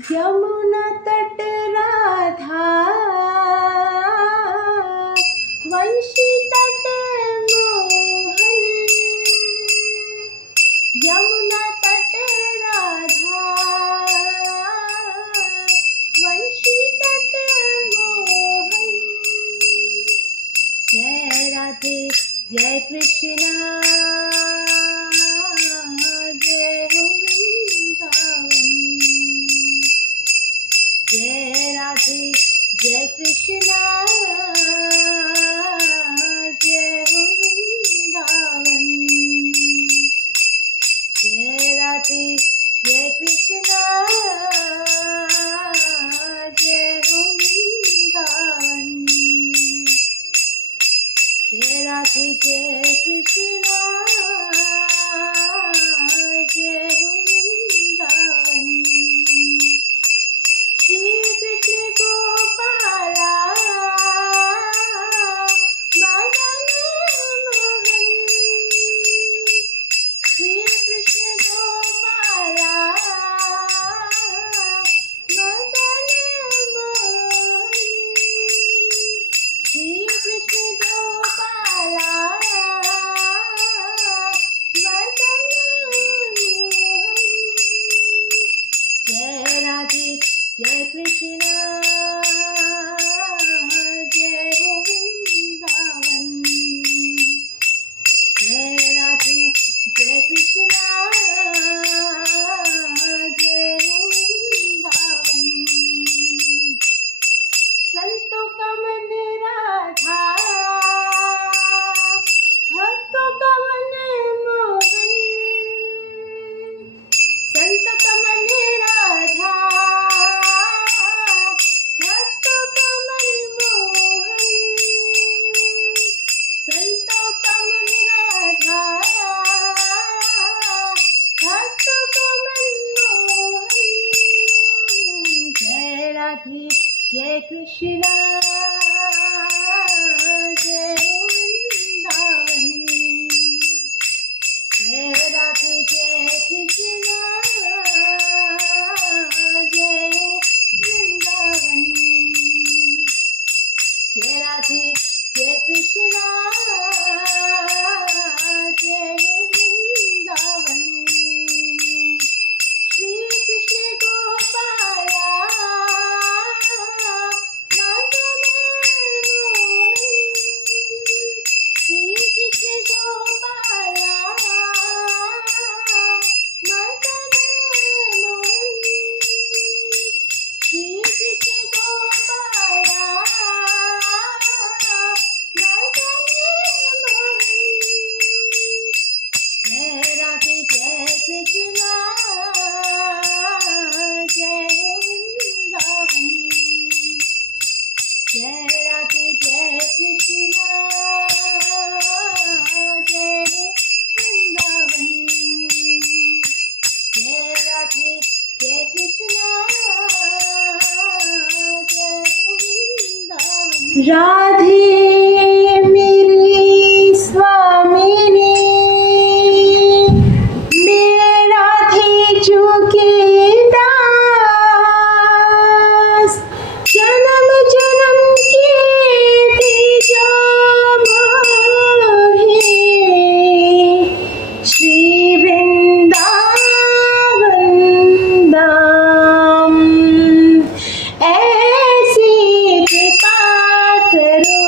यमुना तट राधा, वंशी तट मोहन। यमुना तट राधा, वंशी तट मोहन। जय राधे जय कृष्णा, जय हो वृंदावन। जय राधे जय कृष्णा, जय हो वृंदावन। जय राधे जय कृष्णा, जय हो वृंदावन। जय राधे जय कृष्णा, जय हो वृंदावन। श्री कृष्ण गोपाला, मदन मोहन। श्री कृष्ण गोपाला, मदन मोहन। श्री कृष्ण गोपाला, मदन मोहन। जय राधे जय कृष्णा, जय हो वृंदावन। जय राधे जय कृष्णा, जय हो वृंदावन। संतों का मन राधा, भक्तों का मन मोहन। संतों का मन राधा, भक्तों का मन मोहन। संतों का मन राधा, भक्तों का मन मोहन। जय राधे जय कृष्णा, जय हो वृंदावन। जय राधे जय कृष्णा, जय हो वृंदावन। जय राधे जय कृष्णा, जय हो वृंदावन। श्री कृष्ण गोपाला, मदन मोहन। श्री कृष्ण गोपाला, मदन मोहन। श्री कृष्ण गोपाला, मदन मोहन। जय राधे जय कृष्णा, जय हो वृंदावन। जय राधे जय कृष्णा, जय हो वृंदावन। जय राधे जय कृष्णा, जय हो वृंदावन। राधे मेरी स्वामिनी, मैं राधे चुके दास। जन्म जन्म के तेजा मोहे, श्री वृंदावन धाम। ऐसी कृपा करो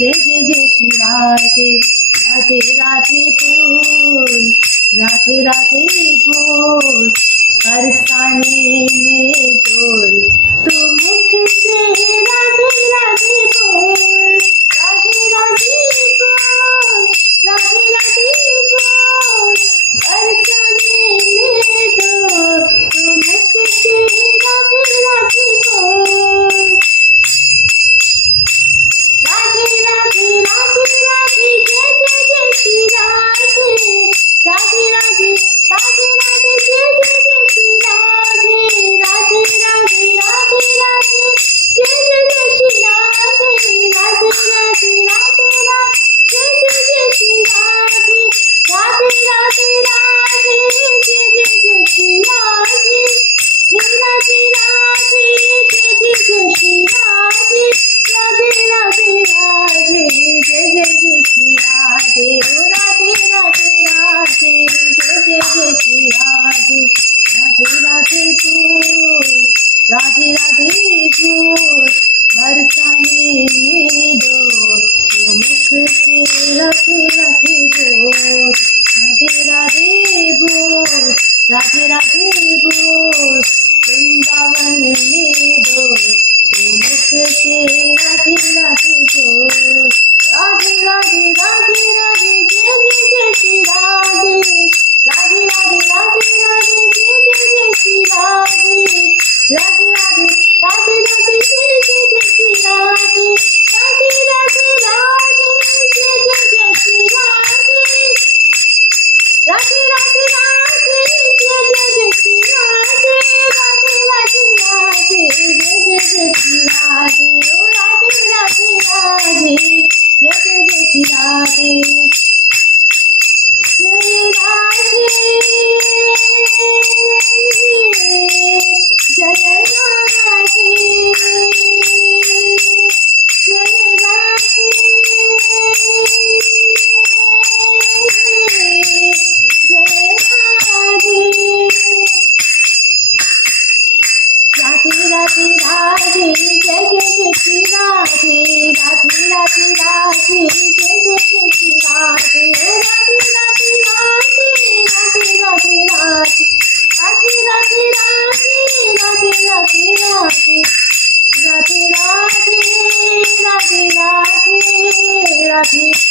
जय जय जय श्री राधे राधे राधे बोल, राधे राधे बोल, बरसाने में डोल, तू मुख से राधे राधे बोल, राधे राधे बोल, राधे राधे बोल, बरसाने में डोल, तू मुख से राधे राधे बोल, राधे राधे राधे राधे जय जय जय श्री राधे, राधे राधे राधे राधे जय जय जय श्री राधे, राधे राधे राधे राधे जय जय जय श्री राधे, राधे राधे राधे राधे जय जय जय श्री राधे, राधे राधे राधे जय जय जय श्री राधे, राधे राधे जय जय जय श्री राधे, राधे राधे राधे जय जय जय श्री राधे, ओ राधे राधे राधे जय जय जय श्री राधे, राधे राधे बोल, राधे राधे बोल, बरसाने में डोल, तो मुख से राधे राधे बोल, राधे राधे बोल, राधे राधे बोल, वृंदावन में डोल, तो मुख से राधे राधे बोल, राधे राधे राधे राधे जय जय जय श्री राधे, राधे राधे राधे राधे जय जय जय श्री राधे, राधे राधे राधे राधे जय जय जय श्री राधे, राधे राधे राधे जय जय जय श्री राधे, राधे राधे राधे जय जय जय श्री राधे, राधे राधे राधे जय जय जय श्री राधे, ओ राधे राधे राधे जय जय जय श्री राधे, जय राधे जय राधे, जय राधे जय राधे, राधे राधे राधे जय जय जय श्री राधे, राधे राधे राधे जय जय जय श्री राधे, राधे राधे राधे राधे राधे राधे, राधे राधे राधे राधे राधे राधे, राधे राधे राधे राधे राधे